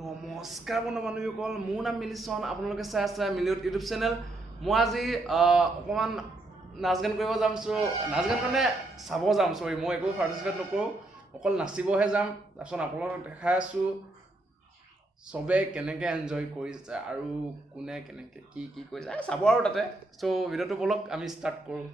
নমস্কাৰ বন্ধু বান্ধৱীসকল, মোৰ নাম মিলিছন। আপোনালোকে চাই আছে মিলিয়ত ইউটিউব চেনেল। মই আজি অকণমান নাচ গান কৰিব যাম। নাচ গান মানে চাব যাম। মই একো পাৰ্টিচিপেট নকৰোঁ, অকল নাচিবহে যাম। তাৰপিছত আপোনালোকক দেখাই আছোঁ চবে কেনেকৈ এনজয় কৰিছে আৰু কোনে কেনেকৈ কি কৰিছে চাব আৰু তাতে। ভিডিঅ'টো বলক আমি ষ্টাৰ্ট কৰোঁ।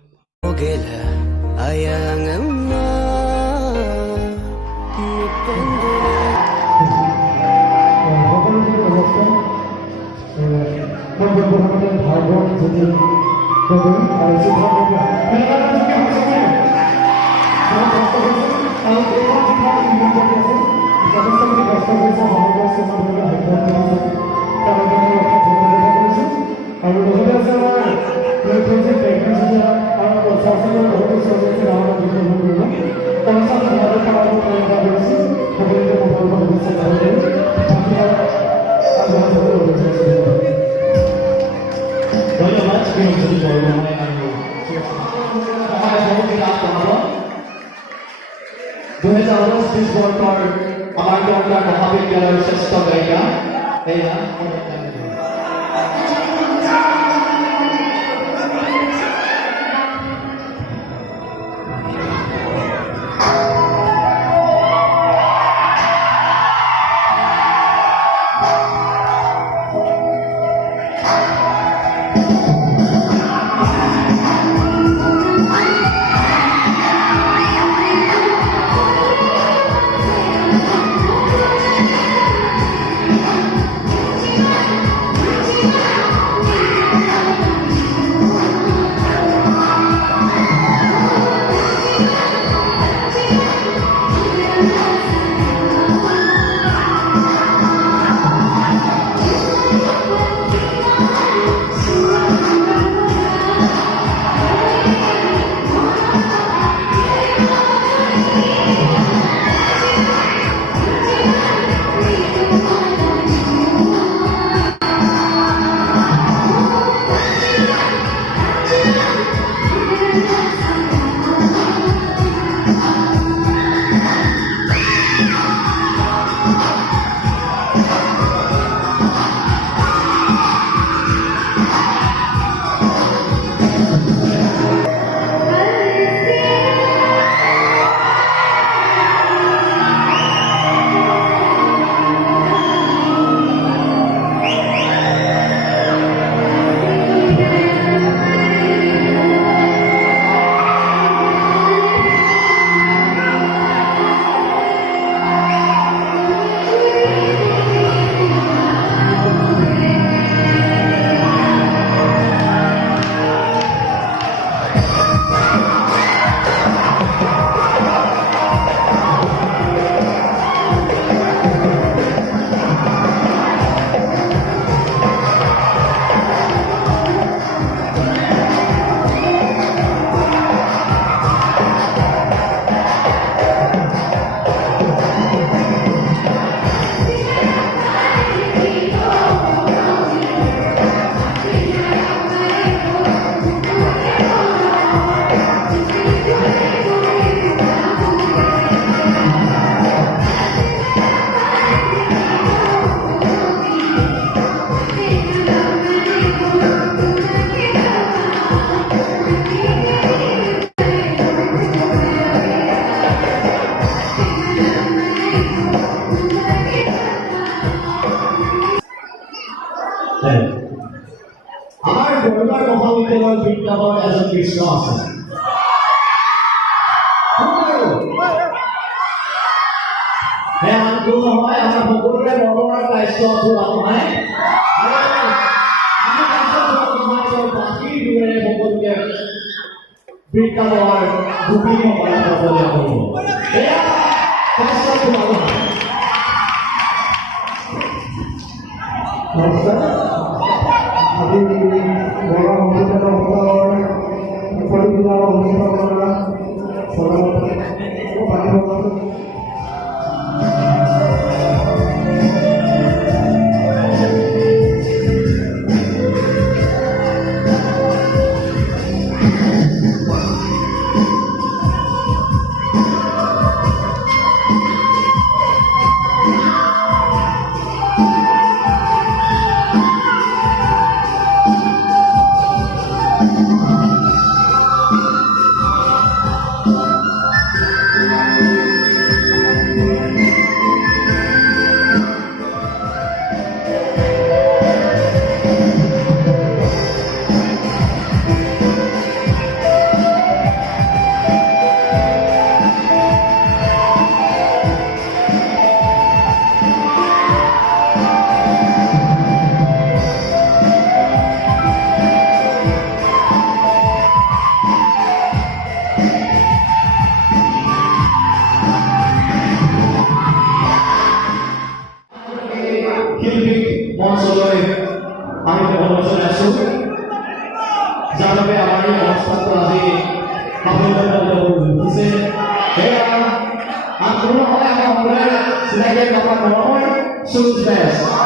মহাবিদ্যালয়ৰ শ্ৰেষ্ঠ গায়িকা আমাৰ বৰবাৰ মহাবিদ্যালয়ৰ বিদ্যালয়ৰ এজন কৃষ্ণ আছে। মানুহ নহয়, আমাৰ সকলোৰে বৰবাৰ কাৰ্য নহয়। বাকী দূৰে সকলোকে বিদ্যালয়ৰ গোপীসকলে পাবলীয়া কৰিব। এয়া আজি বড়ো মহাবিদ্যালয়ৰ উপবিভাগৰ অনুষ্ঠিত কৰা শিল্পীক মঞ্চলৈ আমি অনুৰোধ জনাইছোঁ যাৰ বাবে আমাৰ এই অনুষ্ঠানটো আজি সফলতাৰে সেয়া আন কোনো নহয় আমাৰ সকলোৰে চিনাকি কথা নহয় চুজ বেষ্ট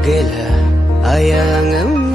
गेला आयांगम